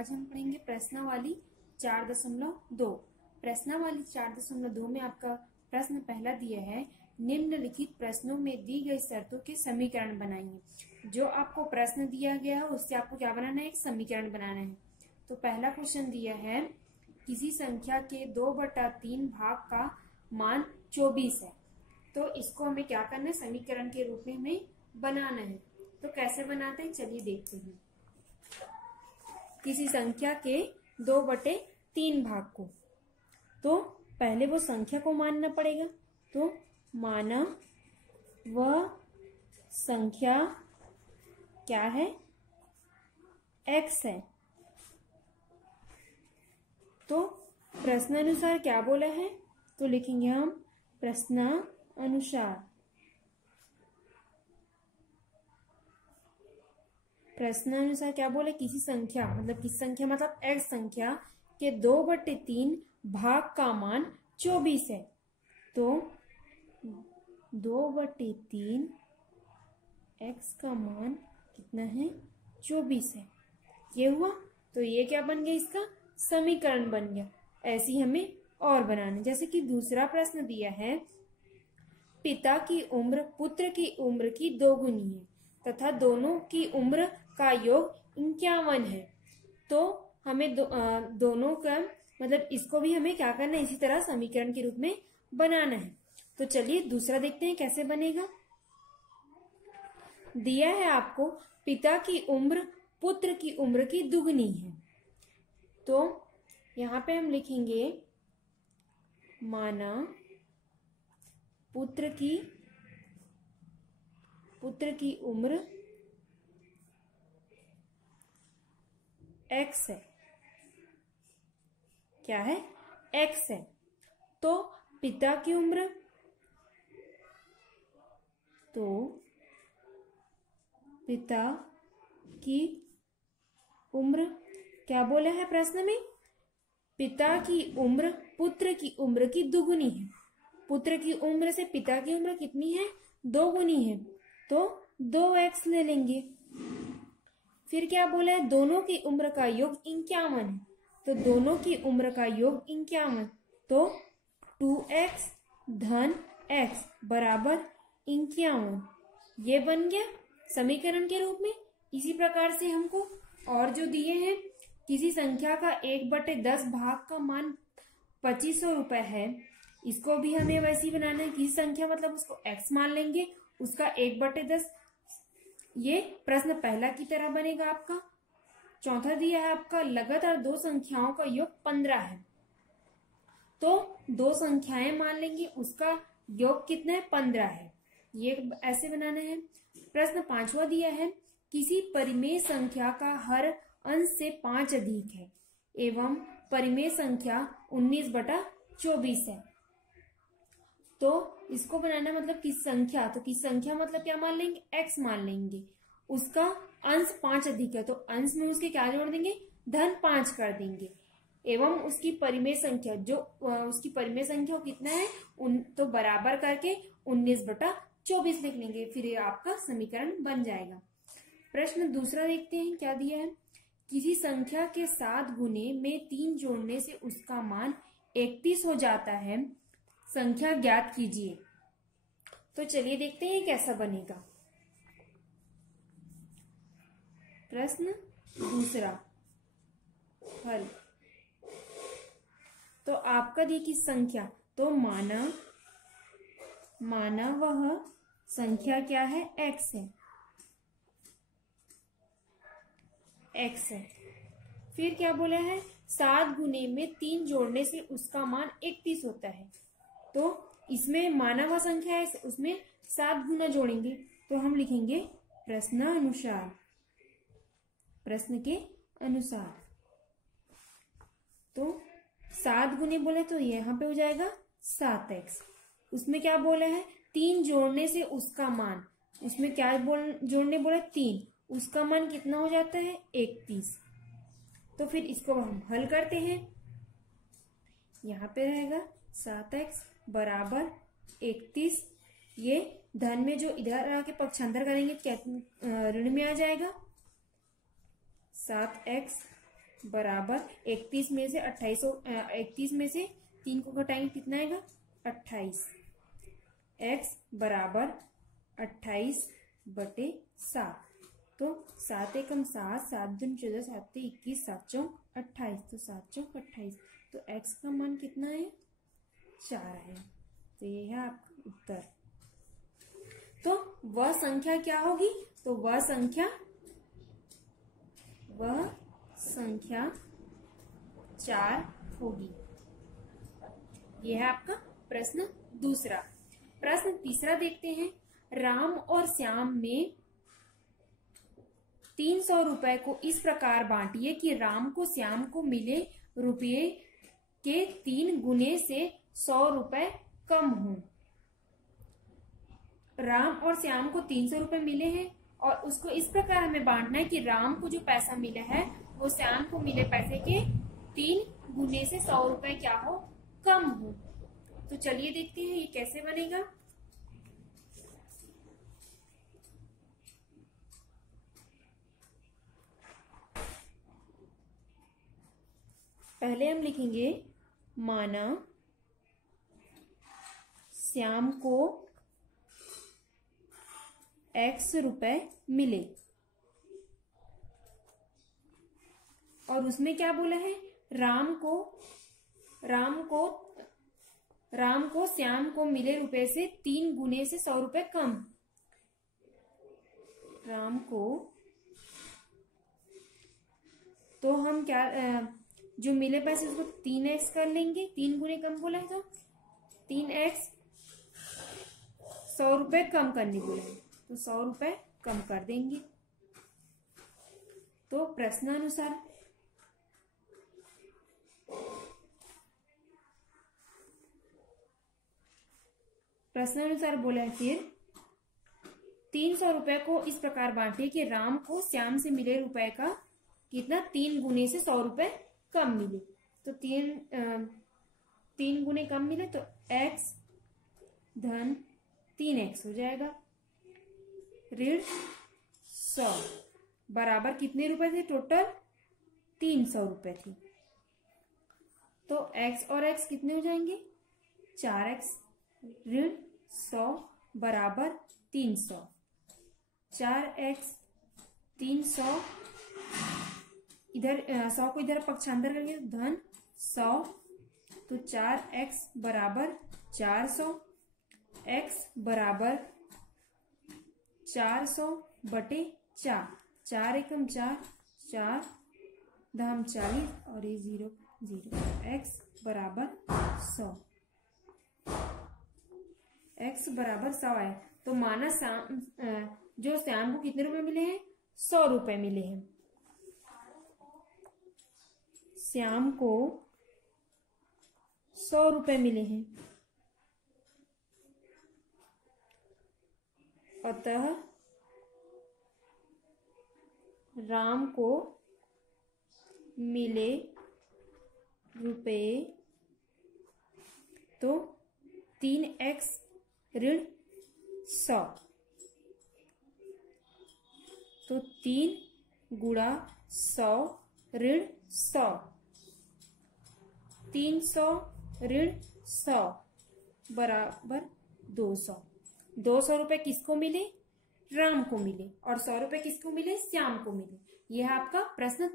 आज हम पढ़ेंगे प्रश्नावली 4.2। प्रश्नावली 4.2 में आपका प्रश्न पहला दिया है, निम्नलिखित प्रश्नों में दी गई शर्तों के समीकरण बनाइए। जो आपको प्रश्न दिया गया है उससे आपको क्या बनाना है, एक समीकरण बनाना है। तो पहला क्वेश्चन दिया है, किसी संख्या के 2/3 भाग का मान 24 है। तो इसको हमें क्या करना है, समीकरण के रूप में हमें बनाना है। तो कैसे बनाते हैं, चलिए देखते हैं। किसी संख्या के 2/3 भाग को, तो पहले वो संख्या को मानना पड़ेगा। तो माना वह संख्या क्या है, x है। तो प्रश्नानुसार क्या बोला है, तो लिखेंगे हम प्रश्नानुसार। प्रश्नानुसार क्या बोले, किसी संख्या मतलब किसी संख्या मतलब x संख्या के 2/3 भाग का मान 24 है। तो 2/3 x का मान कितना है, 24 है। ये हुआ, तो ये क्या बन गया, इसका समीकरण बन गया। ऐसे ही हमें और बनाना, जैसे कि दूसरा प्रश्न दिया है, पिता की उम्र पुत्र की उम्र की 2 गुनी है तथा दोनों की उम्र का योग 51 है। तो हमें दोनों का मतलब इसको भी हमें क्या करना है, इसी तरह समीकरण के रूप में बनाना है। तो चलिए दूसरा देखते हैं कैसे बनेगा। दिया है आपको, पिता की उम्र पुत्र की उम्र की दुगनी है। तो यहां पे हम लिखेंगे, माना पुत्र की उम्र x है। क्या है, x है। तो पिता की उम्र, तो पिता की उम्र क्या बोला है प्रश्न में, पिता की उम्र पुत्र की उम्र की दुगुनी है। पुत्र की उम्र से पिता की उम्र कितनी है, 2 गुनी है। तो 2x ले लेंगे। फिर क्या बोला है, दोनों की उम्र का योग 51 है। तो दोनों की उम्र का योग 51, तो 2x धन x बराबर 51। ये बन गया समीकरण के रूप में। इसी प्रकार से हमको और जो दिए हैं, किसी संख्या का 1/10 भाग का मान 2500 रुपए है। इसको भी हमें वैसे ही बनाना है। किसी संख्या मतलब उसको x मान लेंगे, उसका 1/10। ये प्रश्न पहला की तरह बनेगा आपका। चौथा दिया है आपका, लगातार 2 संख्याओं का योग 15 है। तो 2 संख्याएं मान लेंगे, उसका योग कितना है, 15 है। ये ऐसे बनाना है। प्रश्न पांचवा दिया है, किसी परिमेय संख्या का हर अंश से 5 अधिक है एवं परिमेय संख्या 19/24 है। तो इसको बनाना मतलब किस संख्या, तो किस संख्या मतलब क्या मान लेंगे, x मान लेंगे। उसका अंश 5 अधिक है, तो अंश में उसके क्या जोड़ देंगे, धन 5 कर देंगे। एवं उसकी परिमेय संख्या, जो उसकी परिमेय संख्या वो कितना है, तो बराबर करके 19/24 लिख लेंगे। फिर ये आपका समीकरण बन जाएगा। प्रश्न दूसरा देखते हैं क्या दिया है, किसी संख्या के 7 गुने में 3 जोड़ने से उसका मान 31 हो जाता है, संख्या ज्ञात कीजिए। तो चलिए देखते हैं कैसा बनेगा। प्रश्न दूसरा हल। तो आपका देखिए संख्या, तो माना वह संख्या क्या है, x है। x है। फिर क्या बोला है, 7 गुने में 3 जोड़ने से उसका मान 31 होता है। तो इसमें माना हुआ संख्या है, उसमें 7 गुना जोड़ेंगे। तो हम लिखेंगे प्रश्नानुसार, प्रश्न के अनुसार। तो 7 गुने बोले तो यहाँ पे हो जाएगा 7x। उसमें क्या बोला है, 3 जोड़ने से उसका मान, उसमें क्या जोड़ने बोला, 3, उसका मान कितना हो जाता है, 31। तो फिर इसको हम हल करते हैं। यहाँ पे रहेगा 7x बराबर 31। ये धन में जो इधर आके पक्षांतर करेंगे ऋण में आ जाएगा। 7x बराबर 31 में से 31 में से 3 को घटाएंगे कितना आएगा 28। x बराबर 28/7। तो 7 एकम 7, 7 दूनी 14, 7 21, 7 चौक 28, तो 7 चौक 28। तो x का मान कितना है 4 है। तो ये है आपका उत्तर। तो वह संख्या क्या होगी, तो वह संख्या 4 होगी। यह है आपका प्रश्न दूसरा। प्रश्न तीसरा देखते हैं। राम और श्याम में 300 रुपए को इस प्रकार बांटिए कि राम को श्याम को मिले रुपये के 3 गुने से 100 रुपए कम हो। राम और श्याम को 300 रुपए मिले हैं और उसको इस प्रकार हमें बांटना है कि राम को जो पैसा मिला है वो श्याम को मिले पैसे के 3 गुने से 100 रुपए क्या हो कम हो। तो चलिए देखते हैं ये कैसे बनेगा। पहले हम लिखेंगे माना श्याम को x रुपए मिले और उसमें क्या बोला है राम को श्याम को मिले रुपए से 3 गुने से 100 रुपए कम। राम को तो हम क्या जो मिले पैसे उसको 3x कर लेंगे, 3 गुने कम बोला है तो 3x 100 रुपए कम करने बोला है तो 100 रुपए कम कर देंगे। तो प्रश्नानुसार बोला है फिर 300 रुपए को इस प्रकार बांटे कि राम को श्याम से मिले रुपए का कितना 3 गुने से 100 रुपए कम मिले। तो 3 गुने कम मिले तो x धन 3x हो जाएगा ऋण 100 बराबर कितने रुपए थे टोटल 300 रुपए थी। तो x और x कितने हो जाएंगे 4x ऋण 100 बराबर 300। 4x 300 इधर 100 को इधर पक्षांतर करेंगे धन 100 तो 4x बराबर 400। x बराबर 400/4, 4 एकम 4, 4 धाम 40 और ये 0 0। x बराबर 100, x बराबर 100 है। तो माना जो श्याम को कितने रुपए मिले हैं 100 रुपए मिले हैं। श्याम को 100 रुपए मिले हैं अतः राम को मिले रुपए तो 3x ऋण 100 तो 3 गुणा 100 ऋण 100 300 ऋण 100 बराबर 200। 200 रुपए किसको मिले राम को मिले और 100 रुपए किसको मिले श्याम को मिले। यह आपका प्रश्न